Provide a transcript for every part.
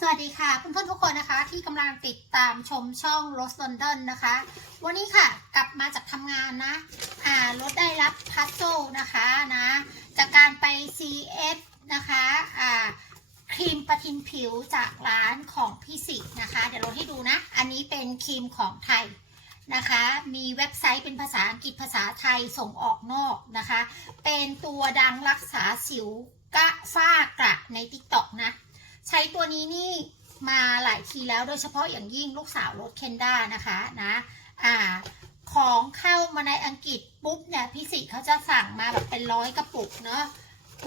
สวัสดีค่ะเพื่อนๆทุกคนนะคะที่กำลังติดตามชมช่อง Rose London นะคะ วันนี้ค่ะกลับมาจากทำงานนะอ่ารถได้รับพัซโซนะคะนะจากการไป CF นะคะอ่าครีมประทินผิวจากร้านของพี่สินะคะ เดี๋ยวเราให้ดูนะ อันนี้เป็นครีมของไทยนะคะ มีเว็บไซต์เป็นภาษาอังกฤษภาษาไทยส่งออกนอกนะคะ เป็นตัวดังรักษาสิวกะฝ้ากระใน TikTok นะ ใช้ตัวนี้นี่มาหลายทีแล้วโดยเฉพาะอย่างยิ่งลูกสาวรถเคนด้านะคะนะอ่าของเข้ามาในอังกฤษปุ๊บเนี่ยพี่สิเขาจะสั่งมาแบบเป็นร้อยกระปุกเนอะ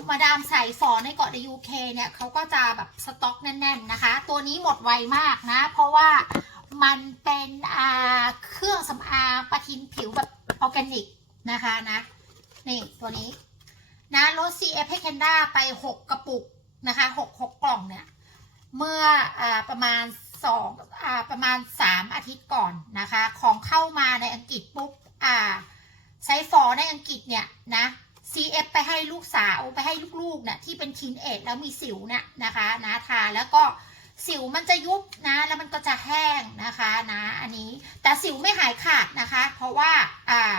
มาดามใส่ฟอในเกาะในยูเคเนี่ยเขาก็จะแบบสต็อกแน่น ๆนะคะ ตัวนี้หมดไวมากนะ เพราะว่ามันเป็นอ่าเครื่องสำอางประทินผิวแบบออร์แกนิกนะคะนะ นี่ตัวนี้นะรถ CF ให้เคนด้าไป 6 กระปุก นะคะหกหกกล่องเนี่ย เมื่ออประมาณสองอประมาณสามอาทิตย์ก่อนนะคะ ของเข้ามาในอังกฤษปุ๊บอ่าไซฟอร์ในอังกฤษเนี่ยนะ CF ไปให้ลูกสาวไปให้ลูกๆเนี่ยที่เป็นทีนเอจแล้วมีสิวเนี่ยนะคะนะทาแล้วก็สิวมันจะยุบนะแล้วมันก็จะแห้งนะคะนะอันนี้แต่สิวไม่หายขาดนะคะ เพราะว่าอ่า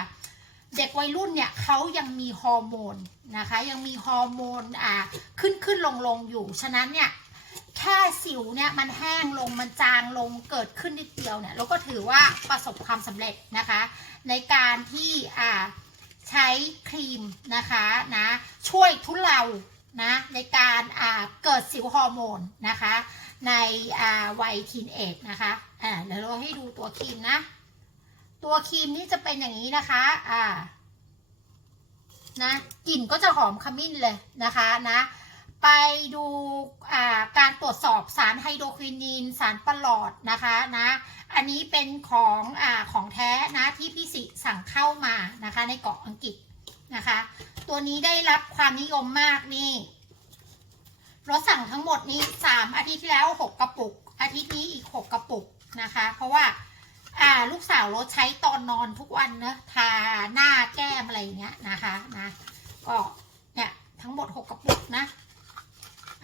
เด็กวัยรุ่นเนี่ยเขายังมีฮอร์โมนนะคะ ยังมีฮอร์โมนอ่าขึ้นขึ้นลงลงอยู่ ฉะนั้นเนี่ยแค่สิวเนี่ยมันแห้งลงมันจางลงเกิดขึ้นนิดเดียวเนี่ยเราก็ถือว่าประสบความสำเร็จนะคะ ในการที่อ่าใช้ครีมนะคะนะช่วยทุเลานะในการอ่าเกิดสิวฮอร์โมนนะคะ ในอ่าวัยทีนเอจนะคะอ่าเดี๋ยวเราให้ดูตัวครีมนะ ตัวครีมนี่จะเป็นอย่างนี้นะคะ อ่า นะกลิ่นก็จะหอมขมิ้นเลยนะคะนะ ไปดูอ่าการตรวจสอบสารไฮโดรควินินสารประหลอดนะคะนะ อันนี้เป็นของอ่าของแท้นะที่พี่สิสั่งเข้ามานะคะ ในเกาะอังกฤษนะคะ ตัวนี้ได้รับความนิยมมากนี่เรถสั่งทั้งหมดนี้สามอาทิตย์ที่แล้วหกกระปุก อาทิตย์นี้อีกหกกระปุกนะคะ เพราะว่า อ่าลูกสาวรถใช้ตอนนอนทุกวันเนอะทาหน้าแก้มอะไรอย่างเงี้ยนะคะนะก็เนี่ยทั้งหมด6กระปุกนะ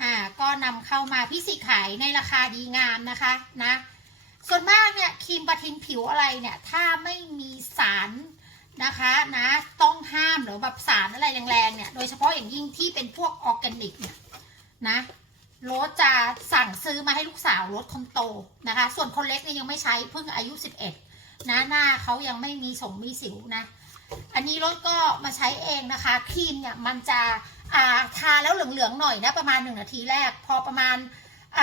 อ่าก็นำเข้ามาพี่สิขายในราคาดีงามนะคะนะส่วนมากเนี่ยครีมประทินผิวอะไรเนี่ยถ้าไม่มีสารนะคะนะต้องห้ามหรือแบบสารอะไรแรงๆเนี่ยโดยเฉพาะอย่างยิ่งที่เป็นพวกออร์แกนิกเนี่ยนะ รถจะสั่งซื้อมาให้ลูกสาวรถคนโตนะคะ ส่วนคนเล็กเนี่ยยังไม่ใช้เพิ่งอายุ 11 นะหน้าเขายังไม่มีสงมีสิวนะ อันนี้รถก็มาใช้เองนะคะครีมเนี่ยมันจะาทาแล้วเหลืองๆหน่อยนะประมาณหนึ่งนาทีแรก พอประมาณ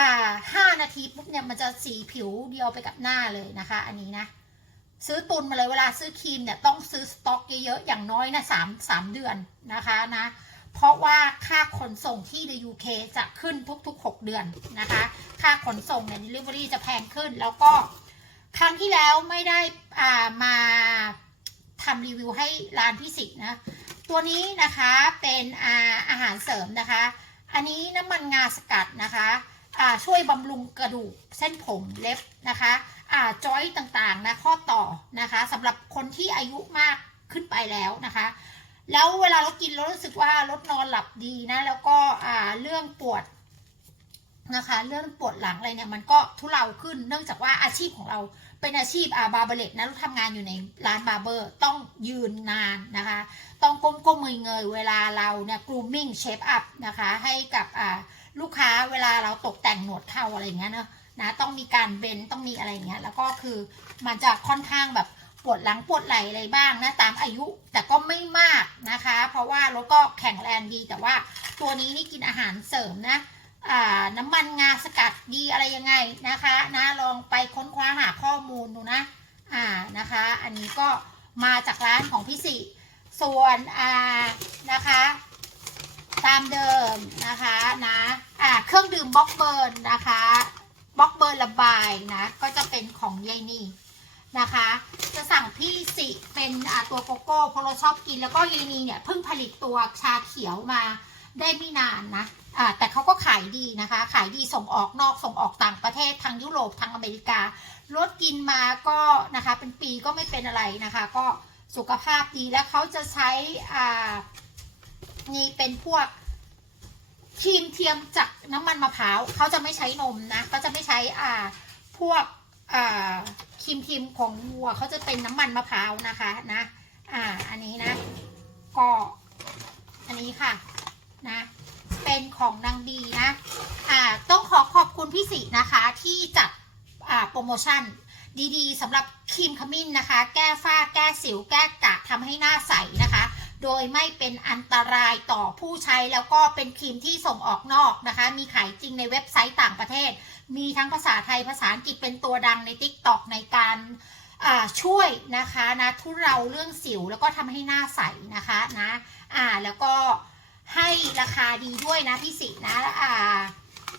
าห้านาทีปุ๊บเนี่ยมันจะสีผิวเดียวไปกับหน้าเลยนะคะ อันนี้นะ ซื้อตุนมาเลยเวลาซื้อครีมเนี่ยต้องซื้อสต็อกเยอะๆอย่างน้อยนะสามสามเดือนนะคะนะ เพราะว่าค่าขนส่งที่ใน UK จะขึ้นทุก ๆ 6 เดือนนะคะ ค่าขนส่งเนี่ย delivery จะแพงขึ้น แล้วก็ครั้งที่แล้วไม่ได้อ่ามาทำรีวิวให้ร้านพี่สินะ ตัวนี้นะคะเป็นอาอาหารเสริมนะคะ อันนี้น้ำมันงาสกัดนะคะช่วยบำรุงกระดูกเส้นผมเล็บนะคะอ่าจอยต่างๆนะข้อต่อนะคะสำหรับคนที่อายุมากขึ้นไปแล้วนะคะ แล้วเวลาเรากินเรารู้สึกว่าลดนอนหลับดีนะ แล้วก็อ่าเรื่องปวดนะคะ เรื่องปวดหลังอะไรเนี่ยมันก็ทุเลาขึ้น เนื่องจากว่าอาชีพของเราเป็นอาชีพอาบาร์เบเลตนะเราทำงานอยู่ในร้านบาร์เบอร์ต้องยืนนานนะคะ ต้องก้มก้มเงยเงยเวลาเราเนี่ย grooming shape up นะคะให้กับอ่าลูกค้าเวลาเราตกแต่งหนวดเข้าอะไรอย่างเงี้ยเนอะนะต้องมีการเบนต้องมีอะไรอย่างเงี้ยแล้วก็คือมันจะค่อนข้างแบบ ปวดหลังปวดไหล่อะไรบ้างนะตามอายุแต่ก็ไม่มากนะคะ เพราะว่ารถก็แข็งแรงดี แต่ว่าตัวนี้นี่กินอาหารเสริมนะน้ำมันงาสกัดดีอะไรยังไงนะคะนะลองไปค้นคว้าหาข้อมูลดูนะอ่านะคะ อันนี้ก็มาจากร้านของพี่สิส่วนอ่านะคะ ตามเดิมนะคะนะอ่าเครื่องดื่มบล็อกเบิร์นนะคะบล็อกเบิร์นระบายนะก็จะเป็นของยายนี่ นะคะ จะสั่งพี่สิเป็นตัวโกโก้เพราะเราชอบกินแล้วก็ยายนีเนี่ยเพิ่งผลิตตัวชาเขียวมาได้ไม่นานนะแต่เขาก็ขายดีนะคะ ขายดีส่งออกนอกส่งออกต่างประเทศทางยุโรปทางอเมริการถกินมาก็นะคะเป็นปีก็ไม่เป็นอะไรนะคะ ก็สุขภาพดีแล้วเขาจะใช้อ่านี่เป็นพวกครีมเทียมจากน้ำมันมะพร้าวเขาจะไม่ใช้นมนะก็จะไม่ใช้อ่าพวก ครีมทีมของวัวเขาจะเป็นน้ำมันมะพร้าวนะคะนะ อ่า อันนี้นะ ก็อันนี้ค่ะนะ เป็นของนางดีนะ อ่า ต้องขอขอบคุณพี่สินะคะที่จัดอ่าโปรโมชั่นดีๆสำหรับครีมขมิ้นนะคะ แก้ฝ้าแก้สิวแก้กระทำให้หน้าใสนะคะ โดยไม่เป็นอันตรายต่อผู้ใช้แล้วก็เป็นครีมที่ส่งออกนอกนะคะ มีขายจริงในเว็บไซต์ต่างประเทศ มีทั้งภาษาไทยภาษาอังกฤษเป็นตัวดังใน t ิ k t o k ในการช่วยนะคะนะทุเราเรื่องสิวแล้วก็ทำให้หน้าใสนะคะนะอ่าแล้วก็ให้ราคาดีด้วยนะพี่สินะอ่า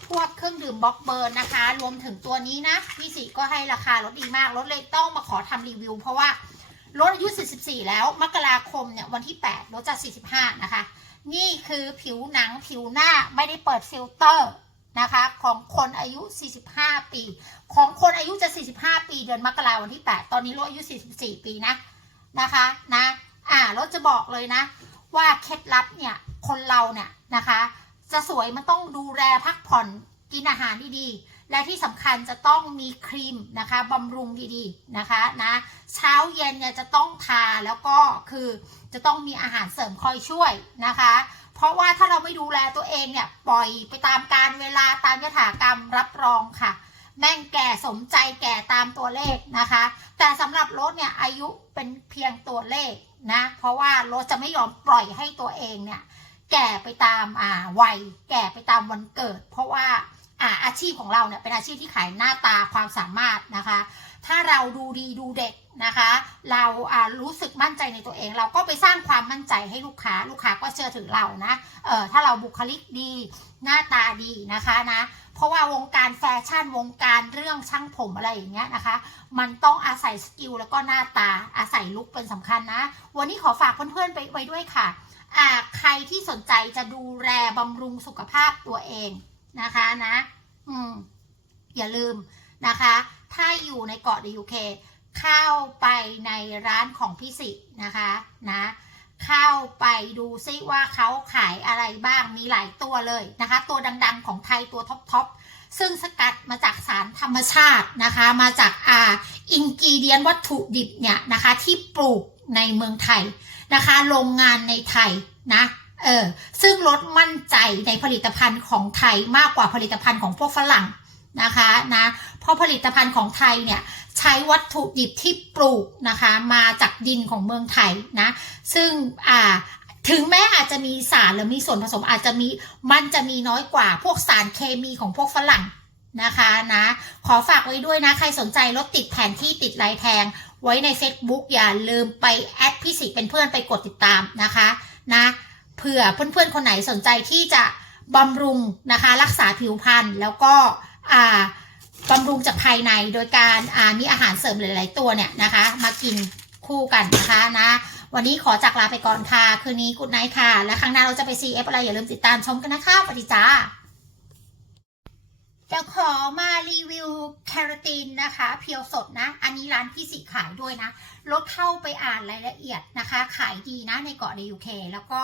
พวกเครื่องดื่มบล็อกเบิร์นนะคะ รวมถึงตัวนี้นะพี่สิก็ให้ราคาลดดีมากลดเลยต้องมาขอทำรีวิว เพราะว่า ลดอายุ 44 แล้ว มกราคมเนี่ยวันที่ 8 ลดจาก 45 นะคะ นี่คือผิวหนังผิวหน้าไม่ได้เปิดฟิลเตอร์นะคะ ของคนอายุ 45 ปี ของคนอายุจะ 45 ปีเดือนมกราวันที่ 8 ตอนนี้ลดอายุ 44 ปีนะนะคะนะอ่ารถจะบอกเลยนะ ว่าเคล็ดลับเนี่ยคนเราเนี่ยนะคะ จะสวยมันต้องดูแลพักผ่อนกินอาหารดีๆ และที่สำคัญจะต้องมีครีมนะคะบำรุงดีๆนะคะนะเช้าเย็นเนี่ยจะต้องทาแล้วก็คือจะต้องมีอาหารเสริมคอยช่วยนะคะ เพราะว่าถ้าเราไม่ดูแลตัวเองเนี่ยปล่อยไปตามการเวลาตามยถากรรมรับรองค่ะ แม่งแก่สมใจแก่ตามตัวเลขนะคะ แต่สำหรับรถเนี่ยอายุเป็นเพียงตัวเลขนะเพราะว่ารถจะไม่ยอมปล่อยให้ตัวเองเนี่ยแก่ไปตามอ่าวัยแก่ไปตามวันเกิด เพราะว่า อาอาชีพของเราเนี่ยเป็นอาชีพที่ขายหน้าตาความสามารถนะคะ ถ้าเราดูดีดูเด็กนะคะ เราอ่ารู้สึกมั่นใจในตัวเอง เราก็ไปสร้างความมั่นใจให้ลูกค้า ลูกค้าก็เชื่อถือเรานะเออถ้าเราบุคลิกดี หน้าตาดีนะคะนะเพราะว่าวงการแฟชั่นวงการเรื่องช่างผมอะไรอย่างเงี้ยนะคะ มันต้องอาศัยสกิลแล้วก็หน้าตาอาศัยลุคเป็นสำคัญนะ วันนี้ขอฝากเพื่อนๆไปไว้ด้วยค่ะอ่าใครที่สนใจจะดูแลบำรุงสุขภาพตัวเอง นะคะนะ อืมอย่าลืมนะคะ ถ้าอยู่ในเกาะดยูเคเข้าไปในร้านของพี่สินะคะนะเข้าไปดูซิว่าเขาขายอะไรบ้างมีหลายตัวเลยนะคะ ตัวดังๆของไทยตัวท็อปๆซึ่งสกัดมาจากสารธรรมชาตินะคะ มาจากอ่าอินกิเดียนวัตถุดิบเนี่ยนะคะที่ปลูกในเมืองไทยนะคะ โรงงานในไทยนะ เออซึ่งลดมั่นใจในผลิตภัณฑ์ของไทยมากกว่าผลิตภัณฑ์ของพวกฝรั่งนะคะนะเพราะผลิตภัณฑ์ของไทยเนี่ยใช้วัตถุดิบที่ปลูกนะคะมาจากดินของเมืองไทยนะซึ่งอ่าถึงแม้อาจจะมีสารหรือมีส่วนผสมอาจจะมีมันจะมีน้อยกว่าพวกสารเคมีของพวกฝรั่งนะคะนะขอฝากไว้ด้วยนะ ใครสนใจรถติดแผนที่ติดลายแทง ไว้ใน Facebook อย่าลืมไปแอดพี่สิเป็นเพื่อนไปกดติดตามนะคะนะ เผื่อเพื่อนๆ คนไหนสนใจที่จะบำรุงนะคะ รักษาผิวพรรณแล้วก็บำรุงจากภายในโดยการามีอาหารเสริมหลาย ๆ ตัวเนี่ยนะคะ มากินคู่กันนะคะนะวันนี้ขอจากลาไปก่อนค่ะ คืนนี้กุดไนท์ค่ะ และครั้งหน้าเราจะไป CF อะไรอย่าลืมติดตามชมกันนะคะสวัสดีจ้าจะขอมารีวิวแคราตินนะคะ เพียวสดนะ อันนี้ร้านพี่สิขายด้วยนะ รถเข้าไปอ่านรายละเอียดนะคะ ขายดีนะในเกาะใน UK แล้วก็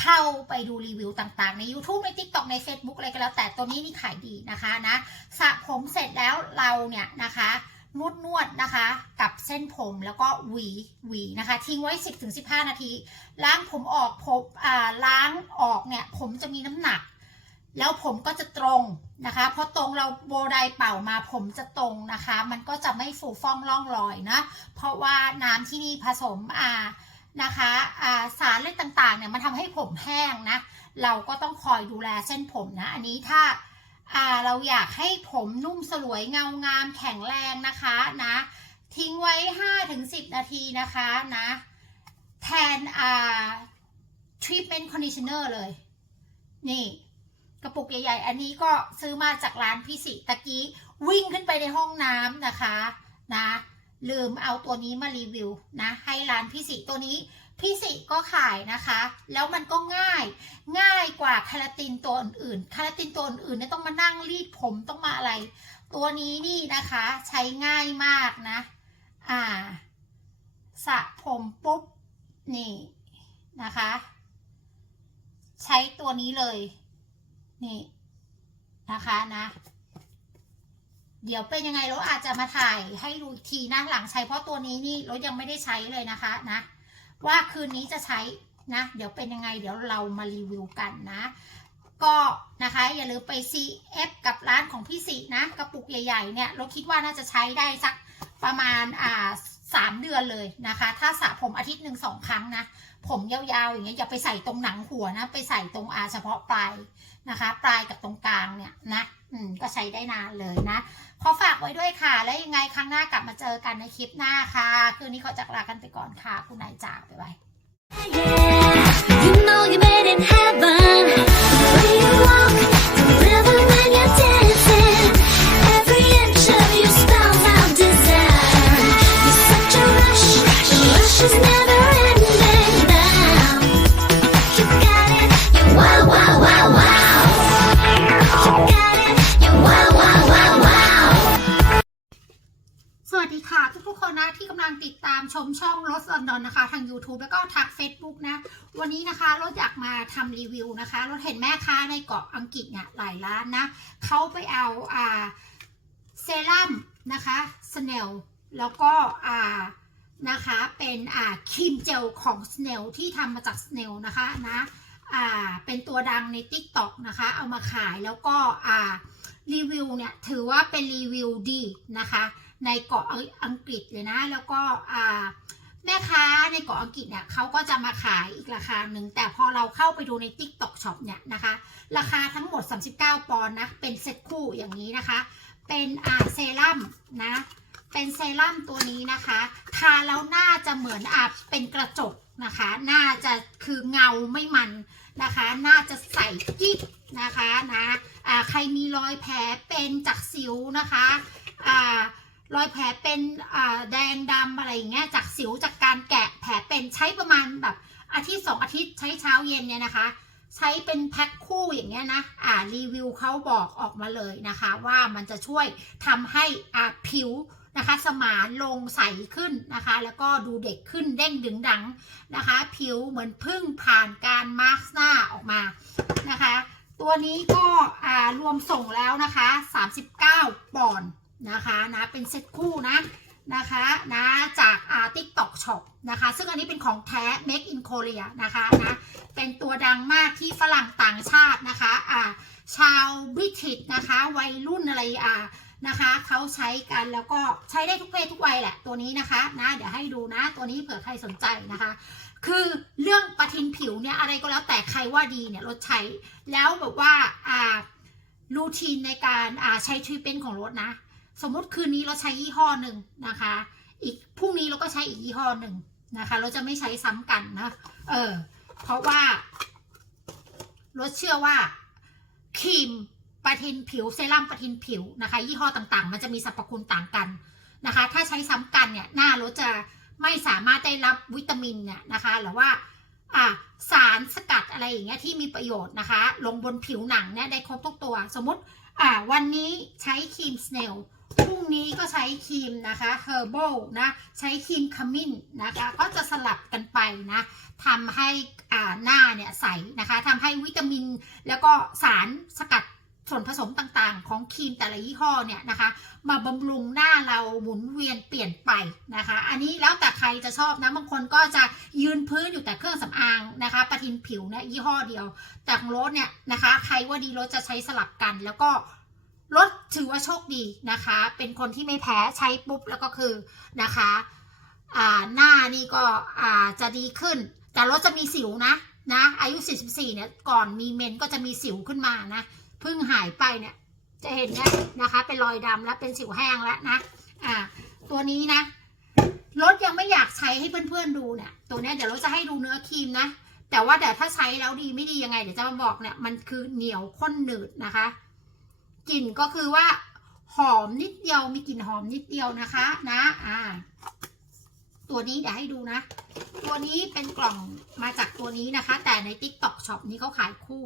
เข้าไปดูรีวิวต่างๆ ใน YouTube ใน TikTok ใน Facebook อะไรก็แล้ว แต่ตัวนี้นี่ขายดีนะคะนะสระผมเสร็จแล้วเราเนี่ยนะคะนวดนวดๆนะคะ กับเส้นผมแล้วก็หวีหวีนะคะ ทิ้งไว้ 10-15 นาที ล้างผมออกผมอ่าล้างออกเนี่ยผมจะมีน้ำหนัก แล้วผมก็จะตรงนะคะ เพราะตรงเราโบไดเป่ามาผมจะตรงนะคะ มันก็จะไม่ฟูฟ่องล่องลอยนะ เพราะว่าน้ำที่นี่ผสมอ่านะคะอ่าสารอะไรต่างๆเนี่ยมันทำให้ผมแห้งนะ เราก็ต้องคอยดูแลเส้นผมนะ อันนี้ถ้าอ่าเราอยากให้ผมนุ่มสลวยเงางามแข็งแรงนะคะนะ ทิ้งไว้ 5-10 นาทีนะคะนะแทนอ่า treatment conditioner เลย นี่ กระปุกใหญ่ๆ อันนี้ก็ซื้อมาจากร้านพี่สิตะกี้วิ่งขึ้นไปในห้องน้ำนะคะนะลืมเอาตัวนี้มารีวิวนะให้ร้านพี่สิตัวนี้พี่สิก็ขายนะคะ แล้วมันก็ง่าย ง่ายกว่าคาราตินตัวอื่นๆคาราตินตัวอื่นๆเนี่ยต้องมานั่งรีดผมต้องมาอะไร ตัวนี้นี่นะคะใช้ง่ายมากนะ อ่าสระผมปุ๊บนี่นะคะ ใช้ตัวนี้เลย นี่นะคะนะ เดี๋ยวเป็นยังไงรถอาจจะมาถ่ายให้ดูอีกทีนะหลังใช้เพราะตัวนี้นี่รถยังไม่ได้ใช้เลยนะคะนะว่าคืนนี้จะใช้นะ เดี๋ยวเป็นยังไงเดี๋ยวเรามารีวิวกันนะ ก็นะคะอย่าลืมไป CF กับร้านของพี่สินะกระปุกใหญ่ๆเนี่ยเราคิดว่าน่าจะใช้ได้สักประมาณอ่าสามเดือนเลยนะคะ ถ้าสระผมอาทิตย์หนึ่งสองครั้งนะ ผมยาวๆอย่างเงี้ยอย่าไปใส่ตรงหนังหัวนะ ไปใส่ตรงอาเฉพาะปลาย นะคะ ปลายกับตรงกลางเนี่ยนะอืมก็ใช้ได้นานเลยนะ ขอฝากไว้ด้วยค่ะ แล้วยังไงครั้งหน้ากลับมาเจอกันในคลิปหน้าค่ะ คืนนี้ขอจากลากันไปก่อนค่ะ คุณนายจ๋าบ๊ายบาย You know you made it heaven. The way you walk, the rhythm in your dance. รถอยากมาทำรีวิวนะคะรถเห็นแม่ค้าในเกาะอังกฤษเนี่ยหลายร้านนะเขาไปเอาอ่าเซรั่มนะคะสเนลแล้วก็อ่านะคะเป็นอ่าครีมเจลของสเนลที่ทำมาจากสเนลนะคะนะอ่าเป็นตัวดังใน TikTok นะคะเอามาขายแล้วก็อ่ารีวิวเนี่ยถือว่าเป็นรีวิวดีนะคะในเกาะอังกฤษเลยนะแล้วก็อ่า แม่ค้าในเกาะอังกฤษเนี่ยเขาก็จะมาขายอีกราคาหนึ่งแต่พอเราเข้าไปดูใน TikTok Shop เนี่ยนะคะ ราคาทั้งหมด 39 ปอนด์นะ เป็นเซ็ตคู่อย่างนี้นะคะ เป็นอาเซรั่มนะ เป็นเซรั่มตัวนี้นะคะทาแล้วหน่าจะเหมือนอาเป็นกระจกนะคะหน่าจะคือเงาไม่มันนะคะหน่าจะใสกิ๊กนะคะนะอ่าใครมีรอยแผลเป็นจากสิวนะคะอ่า รอยแผลเป็นแดงดำอะไรอย่างเงี้ยจากสิวจากการแกะแผลเป็นใช้ประมาณแบบอาทิตย์สองอาทิตย์ใช้เช้าเย็นเนี่ยนะคะ ใช้เป็นแพ็คคู่อย่างเงี้ยนะอ่ารีวิวเขาบอกออกมาเลยนะคะ ว่ามันจะช่วยทำให้อ่าผิวนะคะ สมานลงใสขึ้นนะคะ แล้วก็ดูเด็กขึ้นเด้งดึงดังนะคะ ผิวเหมือนพึ่งผ่านการมาร์กหน้าออกมานะคะ ตัวนี้ก็อ่ารวมส่งแล้วนะคะ 39ปอนด์ นะคะนะเป็นเซ็ตคู่นะนะคะนะจากอ่า TikTok Shop นะคะ ซึ่งอันนี้เป็นของแท้ Make in Korea นะคะนะเป็นตัวดังมากที่ฝรั่งต่างชาตินะคะอ่าชาวบริติชนะคะวัยรุ่นอะไรอ่านะคะเขาใช้กันแล้วก็ใช้ได้ทุกเพศทุกวัยแหละตัวนี้นะคะนะเดี๋ยวให้ดูนะตัวนี้เผื่อใครสนใจนะคะ คือเรื่องประทินผิวเนี่ยอะไรก็แล้วแต่ใครว่าดีเนี่ยรถใช้แล้วแบบว่าอ่ารูทีนในการอ่าใช้ทรีทเมนต์ของรถนะ สมมติคืนนี้เราใช้ยี่ห้อหนึ่งนะคะ อีกพรุ่งนี้เราก็ใช้อีกยี่ห้อหนึ่งนะคะ เราจะไม่ใช้ซ้ำกันนะ เออ เพราะว่ารถเชื่อว่าครีมประทินผิวเซรั่มประทินผิวนะคะ ยี่ห้อต่างๆ มันจะมีสรรพคุณต่างกันนะคะ ถ้าใช้ซ้ำกันเนี่ยหน้ารถจะไม่สามารถได้รับวิตามินเนี่ยนะคะหรือว่าอ่าสารสกัดอะไรอย่างเงี้ยที่มีประโยชน์นะคะ ลงบนผิวหนังเนี่ยได้ครบทุกตัว สมมติอ่าวันนี้ใช้ครีมสเนล พรุ่งนี้ก็ใช้ครีมนะคะ Herbal นะ ใช้ครีมขมิ้นนะคะ ก็จะสลับกันไปนะทำให้อ่าหน้าเนี่ยใสนะคะทำให้วิตามิน แล้วก็สารสกัดส่วนผสมต่างๆ ของครีมแต่ละยี่ห้อเนี่ยนะคะ มาบำรุงหน้าเราหมุนเวียนเปลี่ยนไปนะคะ อันนี้แล้วแต่ใครจะชอบนะบางคนก็จะยืนพื้นอยู่แต่เครื่องสำอางนะคะประทินผิวเนี่ยยี่ห้อเดียว แต่ของรถเนี่ยนะคะ ใครว่าดีรถจะใช้สลับกัน แล้วก็ รถถือว่าโชคดีนะคะ เป็นคนที่ไม่แพ้ใช้ปุ๊บแล้วก็คือนะคะหน้านี่ก็จะดีขึ้น แต่รถจะมีสิวนะนะ อายุ 44 เนี่ย ก่อนมีเมนก็จะมีสิวขึ้นมานะ เพิ่งหายไปเนี่ย จะเห็นเนี่ยนะคะ เป็นรอยดำแล้วเป็นสิวแห้งแล้วนะ อ่า ตัวนี้นะ รถยังไม่อยากใช้ให้เพื่อนๆดูเนี่ย ตัวนี้เดี๋ยวเราจะให้ดูเนื้อครีมนะ แต่ว่าเดี๋ยวถ้าใช้แล้วดีไม่ดียังไง เดี๋ยวจะมาบอกเนี่ย มันคือเหนียวข้นหนืดนะคะ กลิ่นก็คือว่า หอมนิดเดียวมีกลิ่นหอมนิดเดียวนะคะนะอ่าตัวนี้เดี๋ยวให้ดูนะ ตัวนี้เป็นกล่องมาจากตัวนี้นะคะ แต่ใน TikTok Shop นี้เขาขายคู่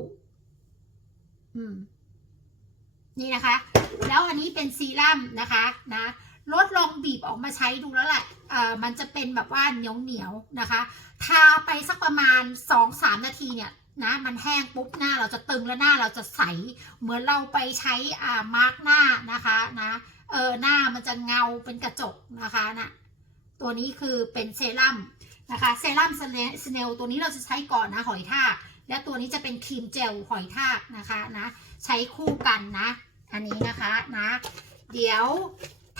อืม นี่นะคะ แล้วอันนี้เป็นซีรั่มนะคะ นะลดลองบีบออกมาใช้ดูแล้วแหละเอ่อมันจะเป็นแบบว่าเหนียวเหนียวนะคะ ทาไปสักประมาณ2-3นาทีเนี่ย นะมันแห้งปุ๊บหน้าเราจะตึงและหน้าเราจะใส เหมือนเราไปใช้อ่ามาร์กหน้านะคะนะเออหน้ามันจะเงาเป็นกระจกนะคะนะตัวนี้คือเป็นเซรั่มนะคะเซรั่มสเนลตัวนี้เราจะใช้ก่อนนะหอยทากและตัวนี้จะเป็นครีมเจลหอยทากนะคะนะใช้คู่กันนะ อันนี้นะคะนะ เดี๋ยว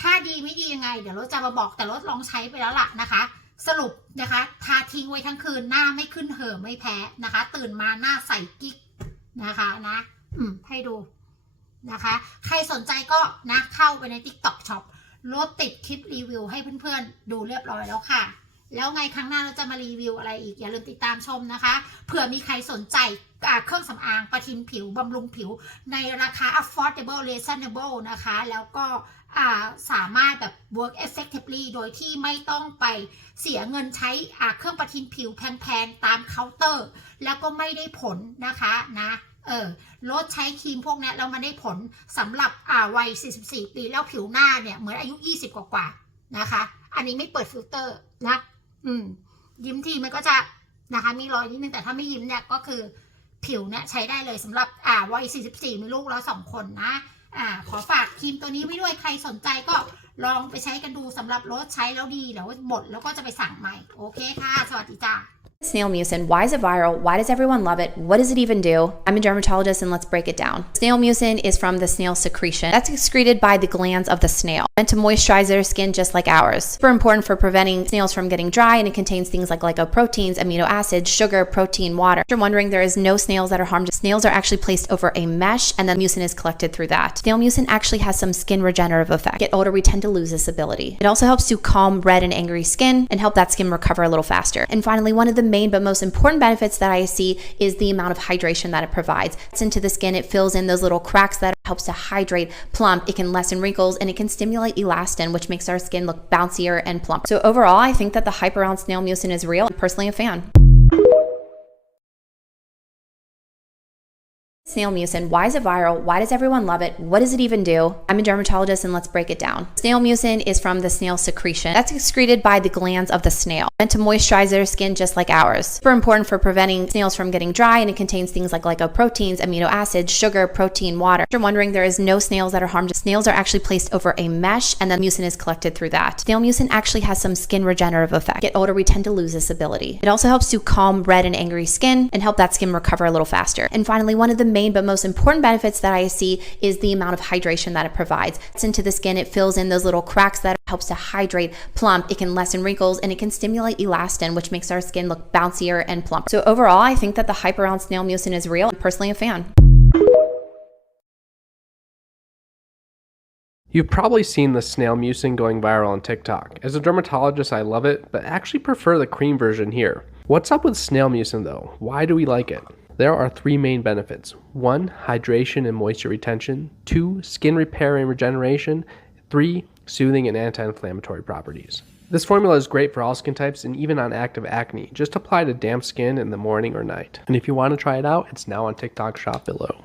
ถ้าดีไม่ดียังไง เดี๋ยวรถจะมาบอกแต่รถลองใช้ไปแล้วล่ะนะคะ สรุปนะคะทาทิ้งไว้ทั้งคืนหน้าไม่ขึ้นเห่อไม่แพ้นะคะ ตื่นมาหน้าใสกิ๊กนะคะนะ อืมให้ดูนะคะ ใครสนใจก็นะเข้าไปใน TikTok Shop รถติดคลิปรีวิวให้เพื่อนๆ ดูเรียบร้อยแล้วค่ะ แล้วไงครั้งหน้าเราจะมารีวิวอะไรอีก อย่าลืมติดตามชมนะคะ เผื่อมีใครสนใจเครื่องสำอางประทินผิวบำรุงผิว ในราคา affordable reasonable นะคะ แล้วก็ สามารถแบบ work effectively โดยที่ไม่ต้องไปเสียเงินใช้เครื่องประทินผิวแพงๆ ตามเคาน์เตอร์ แล้วก็ไม่ได้ผลนะคะนะเออลดใช้ครีมพวกนี้แล้วมันได้ผลสำหรับอ่าวัย 44 ปีแล้วผิวหน้าเนี่ย เหมือนอายุ 20 กว่าๆนะคะ อันนี้ไม่เปิดฟิลเตอร์นะ อืม ยิ้มทีมันก็จะนะคะ มีรอยนิดนึงแต่ถ้าไม่ยิ้มเนี่ยก็คือผิวเนี่ยใช้ได้เลยสำหรับอ่าวัย 44 มีลูกแล้วสองคนนะ อ่าขอฝากครีมตัวนี้ไว้ด้วยใครสนใจก็ลองไปใช้กันดูสำหรับรถใช้แล้วดีแล้วหมดแล้วก็จะไปสั่งใหม่ โอเคค่ะ สวัสดีจ้า Snail mucin, why is it viral? Why does everyone love it? What does it even do? I'm a dermatologist and let's break it down. Snail mucin is from the snail secretion that's excreted by the glands of the snail, meant to moisturize their skin just like ours. Super important for preventing snails from getting dry and it contains things like glycoproteins, amino acids, sugar, protein, water. If you're wondering, there is no snails that are harmed. Snails are actually placed over a mesh and then mucin is collected through that. Snail mucin actually has some skin regenerative effect. Get older, we tend to lose this ability. It also helps to calm red and angry skin and help that skin recover a little faster. And finally, one of the main but most important benefits that I see is the amount of hydration that it provides. It's into the skin, it fills in those little cracks that helps to hydrate, plump, it can lessen wrinkles, and it can stimulate elastin, which makes our skin look bouncier and plumper. So overall, I think that the hype around snail mucin is real. I'm personally a fan. Snail mucin, why is it viral? Why does everyone love it? What does it even do? I'm a dermatologist and let's break it down. Snail mucin is from the snail secretion that's excreted by the glands of the snail, meant to moisturize their skin just like ours. Super important for preventing snails from getting dry and it contains things like glycoproteins, amino acids, sugar, protein, water. If you're wondering, there is no snails that are harmed. Snails are actually placed over a mesh and then mucin is collected through that. Snail mucin actually has some skin regenerative effect. Get older, we tend to lose this ability. It also helps to calm red and angry skin and help that skin recover a little faster. And finally, one of the main but most important benefits that I see is the amount of hydration that it provides. It's into the skin, it fills in those little cracks that helps to hydrate, plump, it can lessen wrinkles, and it can stimulate elastin, which makes our skin look bouncier and plumper. So overall, I think that the hype around snail mucin is real. I'm personally a fan. You've probably seen the snail mucin going viral on TikTok. As a dermatologist, I love it, but actually prefer the cream version here. What's up with snail mucin though? Why do we like it? There are three main benefits. One, hydration and moisture retention. Two, skin repair and regeneration. Three, soothing and anti-inflammatory properties. This formula is great for all skin types and even on active acne. Just apply to damp skin in the morning or night. And if you want to try it out, it's now on TikTok shop below.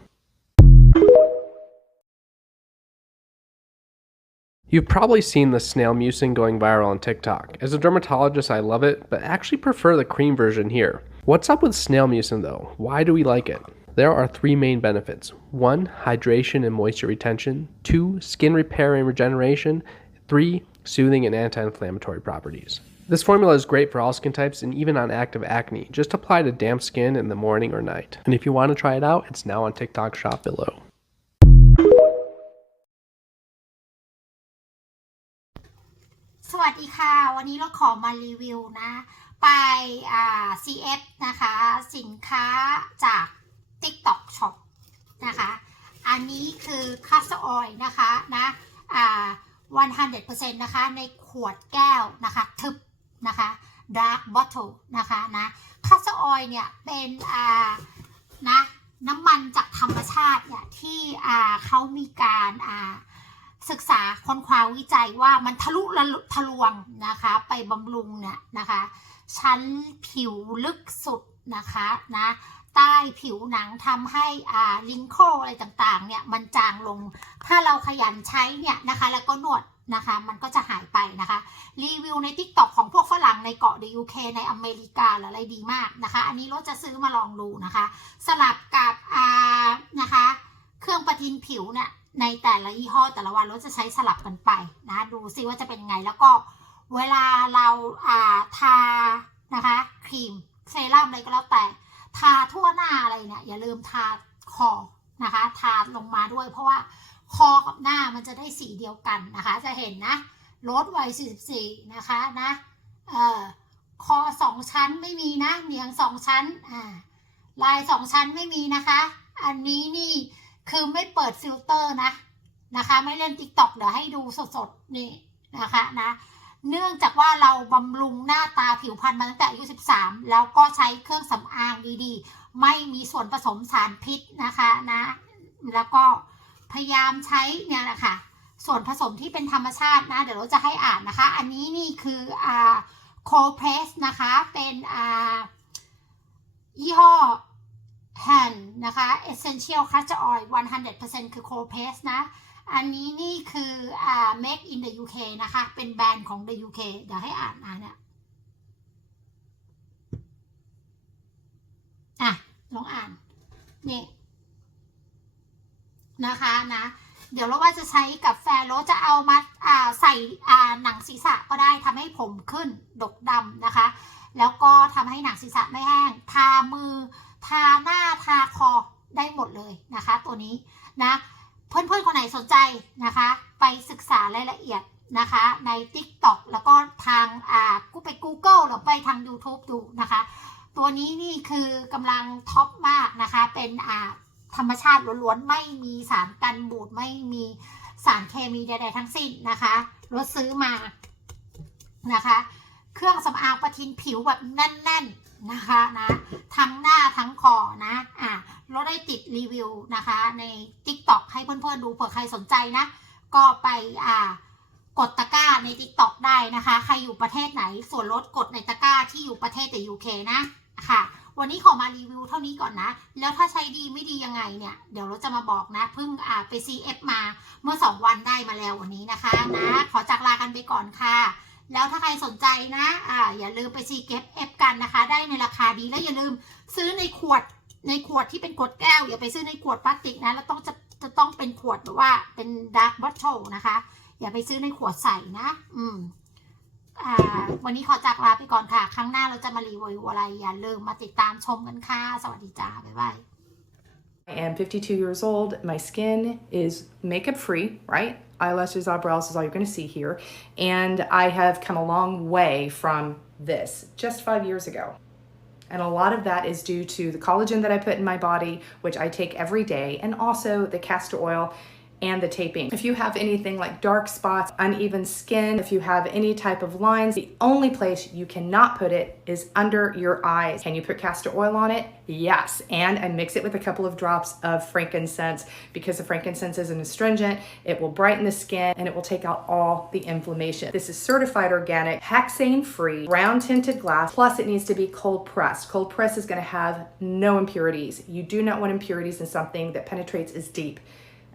You've probably seen the snail mucin going viral on TikTok. As a dermatologist, I love it, but actually prefer the cream version here. What's up with snail mucin though? Why do we like it? There are three main benefits. One, hydration and moisture retention. Two, skin repair and regeneration. Three, soothing and anti-inflammatory properties. This formula is great for all skin types and even on active acne. Just apply to damp skin in the morning or night. And if you want to try it out, it's now on TikTok shop below. สวัสดีค่ะ วันนี้เราขอมารีวิวนะ ไปอ่า CF นะคะ สินค้าจาก TikTok Shop นะคะ อันนี้คือคัสออยนะคะนะอ่า100%นะคะ ในขวดแก้วนะคะ ทึบนะคะ Dark Bottle นะคะนะคัสออยเนี่ย เป็นอ่านะน้ำมันจากธรรมชาติเนี่ย ที่อ่าเขามีการอ่า ศึกษาค้นคว้าวิจัยว่ามันทะลุละทะลวงนะคะ ไปบำรุงเนี่ยนะคะ ชั้นผิวลึกสุดนะคะนะใต้ผิวหนังทำให้อ่าลิงโคอะไรต่างๆเนี่ยมันจางลง ถ้าเราขยันใช้เนี่ยนะคะ แล้วก็นวดนะคะมันก็จะหายไปนะคะ รีวิวใน t ิ k t o k ของพวกฝรั่งในเกาะ the UK ในอเมริกาหรืออะไรดีมากนะคะ อันนี้รถจะซื้อมาลองดูนะคะ สลับกับอ่านะคะ เครื่องประทินผิวเนี่ย ในแต่ละยี่ห้อแต่ละวันรถจะใช้สลับกันไปนะดูซิว่าจะเป็นไงแล้วก็เวลาเราอ่าทานะคะครีมเซรั่มอะไรก็แล้วแต่ ทาทั่วหน้าอะไรเนี่ยอย่าลืมทาคอนะคะ ทาลงมาด้วย เพราะว่าคอกับหน้ามันจะได้สีเดียวกันนะคะ จะเห็นนะรถวัย44 นะคะนะเอ่อคอสองชั้นไม่มีนะเหนียงสองชั้นอ่าลายสองชั้นไม่มีนะคะ อันนี้นี่ คือไม่เปิดฟิลเตอร์นะนะคะ ไม่เล่น t ิ k t o k เดี๋ยวให้ดูสดๆ นี่นะคะนะเนื่องจากว่าเราบำรุงหน้าตาผิวพรรณมาตั้งแต่อายุ 13 แล้วก็ใช้เครื่องสำอางดีๆ ไม่มีส่วนผสมสารพิษนะคะนะแล้วก็พยายามใช้เนี่ยแหละค่ะส่วนผสมที่เป็นธรรมชาตินะ เดี๋ยวเราจะให้อ่านนะคะ อันนี้นี่คืออ่าโคเพรสนะคะ เป็นอ่ายี่ห้อ hand นะคะ essential castor oil 100%คือ cold press นะ อันนี้นี่คืออ่า make in the UK นะคะ เป็นแบรนด์ของ the UK เดี๋ยวให้อ่านอ่านเนี่ยอะ ลองอ่าน นี่ นะคะนะ เดี๋ยวเราว่าจะใช้กับแฟโรจะเอามาอ่าใส่อ่าหนังศีรษะก็ได้ทำให้ผมขึ้น ดกดำนะคะ แล้วก็ทำให้หนังศีรษะไม่แห้ง ทามือ ทาหน้าทาคอได้หมดเลยนะคะ ตัวนี้นะเพื่อนๆคนไหนสนใจนะคะ ไปศึกษารายละเอียดนะคะ ใน TikTok แล้วก็ทางอ่ากูไป Google หรือไปทาง YouTube ดูนะคะ ตัวนี้นี่คือกำลังท็อปมากนะคะ เป็นอ่าธรรมชาติล้วนๆ ไม่มีสารกันบูดไม่มีสารเคมีใดๆทั้งสิ้นนะคะรถซื้อมานะคะ เครื่องสำอางประทินผิวแบบแน่น ๆ นะคะนะทั้งหน้าทั้งคอนะอะเราได้ติดรีวิวนะคะ ใน TikTok ให้เพื่อนๆดูเผื่อใครสนใจนะ ก็ไปอ่ากดตะกร้าใน TikTok ได้นะคะ ใครอยู่ประเทศไหนส่วนลดกดในตะกร้าที่อยู่ประเทศแต่ UK นะค่ะ วันนี้ขอมารีวิวเท่านี้ก่อนนะ แล้วถ้าใช้ดีไม่ดียังไงเนี่ย เดี๋ยวเราจะมาบอกนะ เพิ่งอ่าไป CF มาเมื่อ 2 วันได้มาแล้ววันนี้นะคะนะ ขอจากลากันไปก่อนค่ะ แล้วถ้าใครสนใจนะอ่าอย่าลืมไปซีเก็บเอฟกันนะคะ ได้ในราคาดีและอย่าลืมซื้อในขวดในขวดที่เป็นขวดแก้ว อย่าไปซื้อในขวดพลาสติกนะแล้วต้องจะจะต้องเป็นขวดแบบว่าเป็นดาร์กบอทเทิลนะคะ อย่าไปซื้อในขวดใส่นะ อืมอ่าวันนี้ขอจากลาไปก่อนค่ะ ครั้งหน้าเราจะมารีวิวอะไร อย่าลืมมาติดตามชมกันค่ะ สวัสดีจ้า บ๊ายบาย I am 52 years old. My skin is makeup free, right? Eyelashes, eyebrows is all you're going to see here. And I have come a long way from this just five years ago. And a lot of that is due to the collagen that I put in my body, which I take every day, and also the castor oil and the taping. If you have anything like dark spots, uneven skin, if you have any type of lines, the only place you cannot put it is under your eyes. Can you put castor oil on it? Yes. And I mix it with a couple of drops of frankincense because the frankincense is an astringent. It will brighten the skin and it will take out all the inflammation. This is certified organic, hexane free, brown tinted glass, plus it needs to be cold pressed. Cold press is going to have no impurities. You do not want impurities in something that penetrates as deep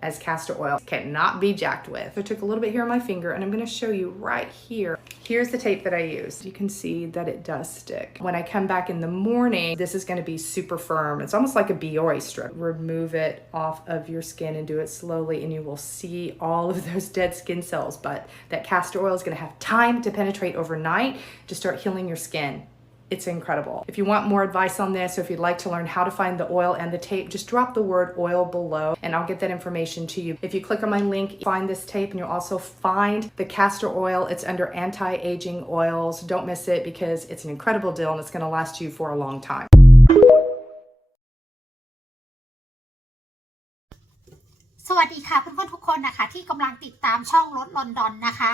as castor oil cannot be jacked with. I took a little bit here on my finger and I'm gonna show you right here. Here's the tape that I used. You can see that it does stick. When I come back in the morning, this is gonna be super firm. It's almost like a Biore strip. Remove it off of your skin and do it slowly and you will see all of those dead skin cells. But that castor oil is gonna have time to penetrate overnight to start healing your skin. It's incredible. If you want more advice on this, or if you'd like to learn how to find the oil and the tape, just drop the word oil below and I'll get that information to you. If you click on my link, find this tape and you'll also find the castor oil. It's under anti-aging oils. Don't miss it because it's an incredible deal and it's gonna last you for a long time. สวัสดีค่ะเพื่อนๆทุกคนนะคะ ที่กำลังติดตามช่องรถลอนดอนนะคะ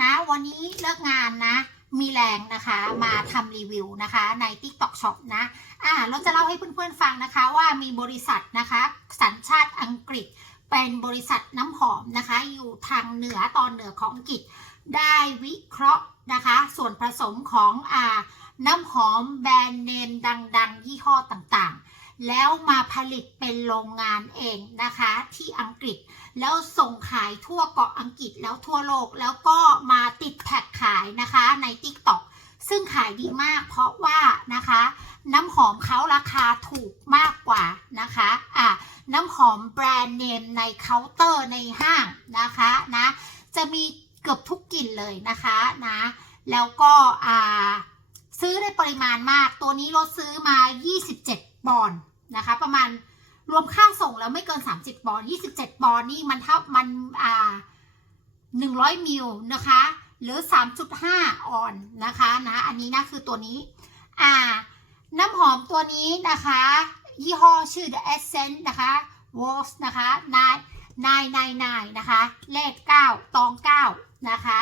นะวันนี้เลิกงานนะ มีแรงนะคะมาทำรีวิวนะคะใน TikTok Shop นะอ่าเราจะเล่าให้เพื่อนๆฟังนะคะ ว่ามีบริษัทนะคะสัญชาติอังกฤษเป็นบริษัทน้ำหอมนะคะ อยู่ทางเหนือตอนเหนือของอังกฤษได้วิเคราะห์นะคะ ส่วนผสมของอ่าน้ำหอมแบรนด์เนมดัง ๆ ยี่ห้อต่างๆ แล้วมาผลิตเป็นโรงงานเองนะคะที่อังกฤษ แล้วส่งขายทั่วเกาะอังกฤษแล้วทั่วโลกแล้วก็มาติดแท็กขายนะคะใน TikTok ซึ่งขายดีมากเพราะว่านะคะ น้ำหอมเขาราคาถูกมากกว่านะคะอะน้ำหอมแบรนด์เนมในเคาน์เตอร์ในห้างนะคะนะจะมีเกือบทุกกลิ่นเลยนะคะนะแล้วก็อ่าซื้อได้ปริมาณมากตัวนี้รถซื้อมา 27 ปอนด์นะคะ ประมาณรวมค่าส่งแล้วไม่เกิน 30 ปอนด์27 ปอนด์นี่มันเท่ามันอ่า100 มิลนะคะ หรือ 3.5 ออนนะคะนะอันนี้นะคือตัวนี้อ่าน้ำหอมตัวนี้นะคะ ยี่ห้อชื่อ The Essence นะคะ w o s นะคะ9 999นะคะ เลข 9 ตอง 9 นะคะ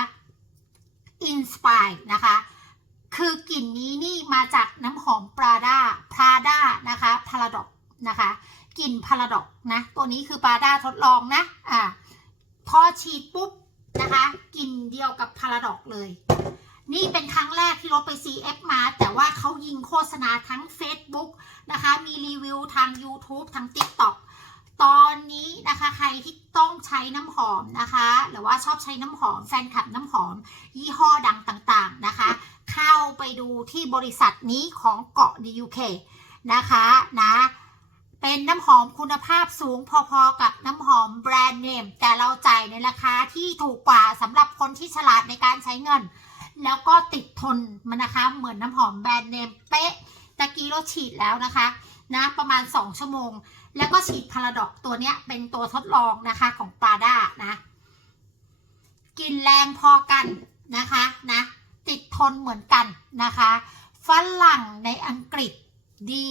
Inspire นะคะ คือกลิ่นนี้นี่มาจากน้ำหอม Prada Prada นะคะ Paradox นะคะกลิ่น Paradox นะ ตัวนี้คือ Prada ทดลองนะอ่าพอฉีดปุ๊บนะคะกลิ่นเดียวกับ Paradox เลย นี่เป็นครั้งแรกที่รถไป CF มา แต่ว่าเขายิงโฆษณาทั้ง Facebook นะคะ มีรีวิวทาง YouTube ทาง TikTok ตอนนี้นะคะใครที่ต้องใช้น้ำหอมนะคะ หรือว่าชอบใช้น้ำหอมแฟนคลับน้ำหอม ยี่ห้อดังต่างๆนะคะ ดูที่บริษัทนี้ของเกาะ DUK นะคะนะเป็นน้ำหอมคุณภาพสูงพอๆกับน้ำหอมแบรนด์เนม แต่เราจ่ายในราคาที่ถูกกว่าสำหรับคนที่ฉลาดในการใช้เงิน แล้วก็ติดทนมันนะคะ เหมือนน้ำหอมแบรนด์เนมเป๊ะตะกี้เราฉีดแล้วนะคะนะประมาณ 2 ชั่วโมง แล้วก็ฉีดพาราดอกตัวเนี้ยเป็นตัวทดลองนะคะของปาด้านะกลินแรงพอกันนะคะนะ ติดทนเหมือนกันนะคะฝรั่งในอังกฤษดี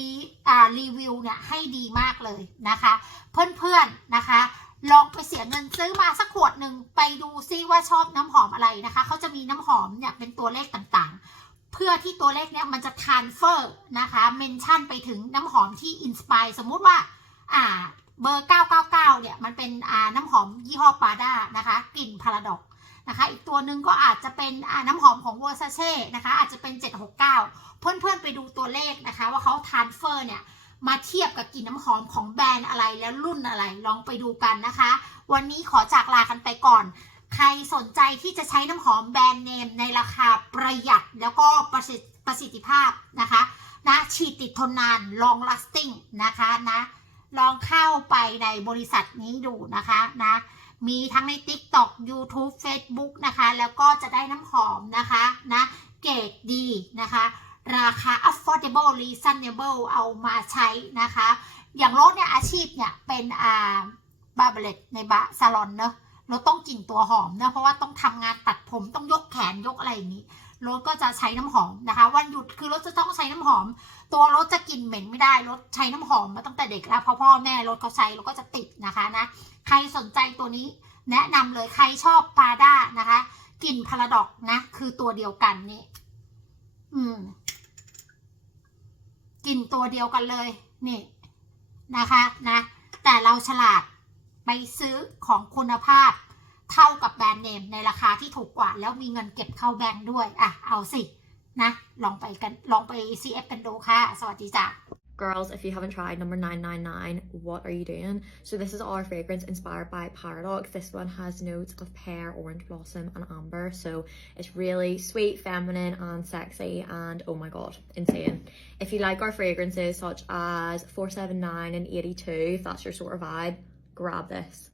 อ่ารีวิวเนี่ยให้ดีมากเลยนะคะ เพื่อนๆนะคะ ลองไปเสียเงินซื้อมาสักขวดหนึ่งไปดูซิว่าชอบน้ำหอมอะไรนะคะเขาจะมีน้ำหอมเนี่ยเป็นตัวเลขต่างๆ เพื่อที่ตัวเลขเนี่ยมันจะทานเฟอร์นะคะเมนชั่นไปถึงน้ำหอมที่อินสปายสมมุติว่าอ่าเบอร์ 999 เนี่ยมันเป็นอ่าน้ำหอมยี่ห้อปาด้านะคะกลิ่นพาราดอก นะคะ อีกตัวหนึ่งก็อาจจะเป็นน้ำหอมของ v e r s a c e นะคะ อาจจะเป็น 769 เพื่อนๆไปดูตัวเลขนะคะ ว่าเขาทานเฟอร์เนี่ยมาเทียบกับกลิ่นน้ำหอมของแบรนด์อะไรแล้วรุ่นอะไรลองไปดูกันนะคะ วันนี้ขอจากลากันไปก่อน ใครสนใจที่จะใช้น้ำหอมแบรนด์เนมในราคาประหยัดแล้วก็ประสิทธิประสิทธิภาพนะคะนะฉีดติดทนนาน long lasting นะคะนะลองเข้าไปในบริษัทนี้ดูนะคะนะ มีทั้งใน TikTok YouTube Facebook นะคะ แล้วก็จะได้น้ำหอมนะคะนะเกรดดีนะคะ ราคา affordable reasonable เอามาใช้นะคะ อย่างรถเนี่ยอาชีพเนี่ยเป็นอ่าบาร์เบเลตในบาร์ซาลอนเนอะเราต้องกลิ่นตัวหอมเนอะเพราะว่าต้องทำงานตัดผมต้องยกแขนยกอะไรอย่างนี้ รถก็จะใช้น้ำหอมนะคะ วันหยุดคือรถจะต้องใช้น้ำหอม ตัวรถจะกลิ่นเหม็นไม่ได้รถใช้น้ำหอมมาตั้งแต่เด็กแล้วเพราะพ่อแม่รถเขาใช้รถก็จะติดนะคะนะใครสนใจตัวนี้แนะนำเลยใครชอบปาด้านะคะกลิ่นพาราดอกนะคือตัวเดียวกันนี่อืมกลิ่นตัวเดียวกันเลยนี่นะคะนะ แต่เราฉลาดไปซื้อของคุณภาพ เท่ากับแบรนด์เนมในราคาที่ถูกกว่า แล้วมีเงินเก็บเข้าแบงค์ด้วยอะเอาสินะลองไปกันลองไป CF กันดูค่ะ สวัสดีจ้ะ Girls, if you haven't tried number 999, what are you doing? So this is our fragrance inspired by Paradox. This one has notes of pear, orange blossom and amber. So it's really sweet, feminine and sexy and oh my god, insane. If you like our fragrances such as 479 and 82, if that's your sort of vibe, grab this.